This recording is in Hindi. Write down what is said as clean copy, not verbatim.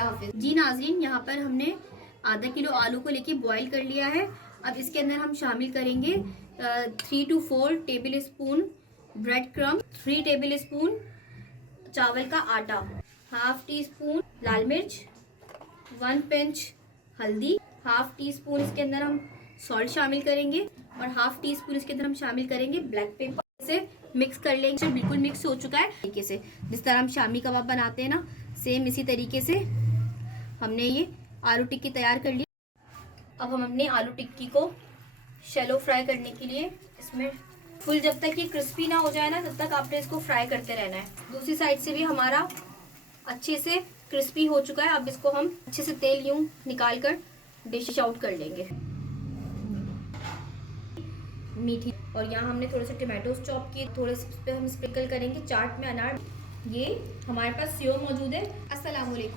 अल्लाह हाफिज। जी नाज़रीन, यहाँ पर हमने आधा किलो आलू को लेके बॉईल कर लिया है। अब इसके अंदर हम शामिल करेंगे 3 to 4 table spoon bread crumb, 3 table spoon चावल का आटा, हाफ टी स्पून लाल मिर्च, 1 पिंच हल्दी, हाफ टी स्पून इसके अंदर हम सॉल्ट शामिल करेंगे और हाफ टी स्पून इसके अंदर हम शामिल करेंगे ब्लैक पेपर। से मिक्स कर लेंगे। बिल्कुल मिक्स हो चुका है। तरीके से जिस तरह हम शामी कबाब बनाते हैं ना, सेम इसी तरीके से हमने ये आलू टिक्की तैयार कर ली। अब हम अपने आलू टिक्की को शैलो फ्राई करने के लिए इसमें फुल, जब तक ये क्रिस्पी ना हो जाए ना, तब तक आपने इसको फ्राई करते रहना है। दूसरी साइड से भी हमारा अच्छे से क्रिस्पी हो चुका है। अब इसको हम अच्छे से तेल यूं निकाल कर डिश आउट कर लेंगे। मीठी, और यहाँ हमने थोड़े से टमाटोज चॉप किए, थोड़े से हम स्प्रिंकल करेंगे चाट में अनार। ये हमारे पास सेव मौजूद है। अस्सलाम वालेकुम।